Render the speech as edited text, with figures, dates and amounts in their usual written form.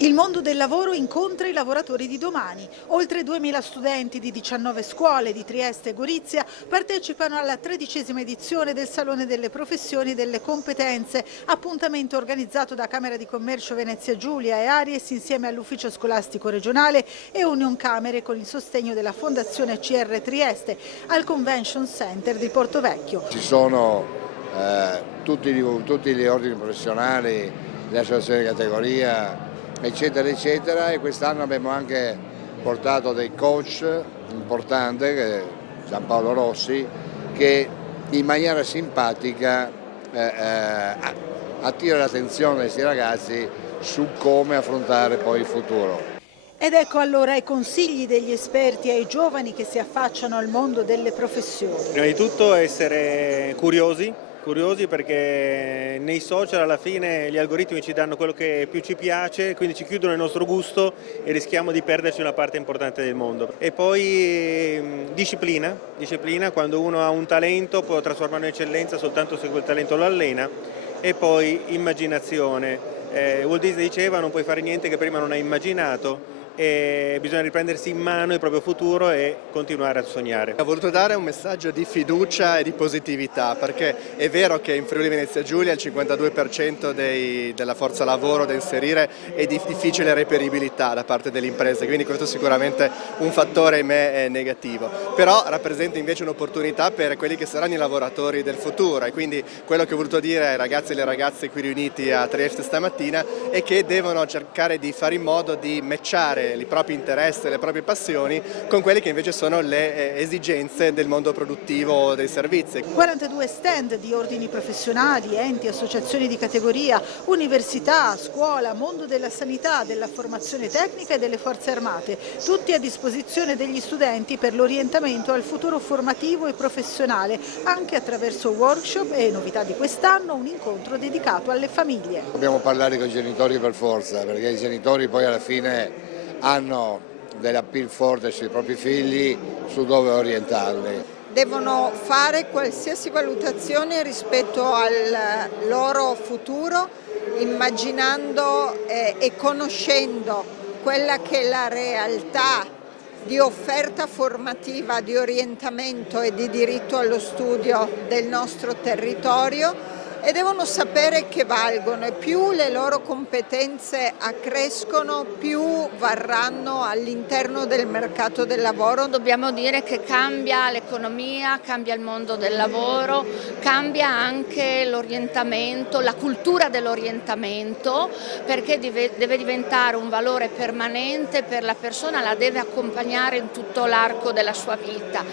Il mondo del lavoro incontra i lavoratori di domani. Oltre 2000 studenti di 19 scuole di Trieste e Gorizia partecipano alla 13ª edizione del Salone delle Professioni e delle Competenze, appuntamento organizzato da Camera di Commercio Venezia Giulia e Aries insieme all'Ufficio Scolastico Regionale e Union Camere con il sostegno della Fondazione CR Trieste al Convention Center di Portovecchio. Ci sono tutti gli ordini professionali, le associazioni di categoria, eccetera eccetera, e quest'anno abbiamo anche portato dei coach importanti, Giampaolo Rossi, che in maniera simpatica attira l'attenzione di questi ragazzi su come affrontare poi il futuro. Ed ecco allora i consigli degli esperti ai giovani che si affacciano al mondo delle professioni. Prima di tutto essere curiosi perché nei social alla fine gli algoritmi ci danno quello che più ci piace, quindi ci chiudono il nostro gusto e rischiamo di perderci una parte importante del mondo. E poi disciplina, quando uno ha un talento può trasformarlo in eccellenza soltanto se quel talento lo allena, e poi immaginazione. Walt Disney diceva: non puoi fare niente che prima non hai immaginato. E bisogna riprendersi in mano il proprio futuro e continuare a sognare. Ho voluto dare un messaggio di fiducia e di positività, perché è vero che in Friuli Venezia Giulia il 52% della forza lavoro da inserire è di difficile reperibilità da parte delle imprese, quindi questo è sicuramente un fattore negativo, però rappresenta invece un'opportunità per quelli che saranno i lavoratori del futuro, e quindi quello che ho voluto dire ai ragazzi e alle ragazze qui riuniti a Trieste stamattina è che devono cercare di fare in modo di matchare i propri interessi e le proprie passioni con quelle che invece sono le esigenze del mondo produttivo dei servizi. 42 stand di ordini professionali, enti, associazioni di categoria, università, scuola, mondo della sanità, della formazione tecnica e delle forze armate, tutti a disposizione degli studenti per l'orientamento al futuro formativo e professionale, anche attraverso workshop e, novità di quest'anno, un incontro dedicato alle famiglie. Dobbiamo parlare con i genitori per forza, perché i genitori poi alla fine hanno dell'appeal forte sui propri figli su dove orientarli. Devono fare qualsiasi valutazione rispetto al loro futuro, immaginando e conoscendo quella che è la realtà di offerta formativa, di orientamento e di diritto allo studio del nostro territorio, e devono sapere che valgono, e più le loro competenze accrescono, più varranno all'interno del mercato del lavoro. Dobbiamo dire che cambia l'economia, cambia il mondo del lavoro, cambia anche l'orientamento, la cultura dell'orientamento, perché deve diventare un valore permanente per la persona, la deve accompagnare in tutto l'arco della sua vita.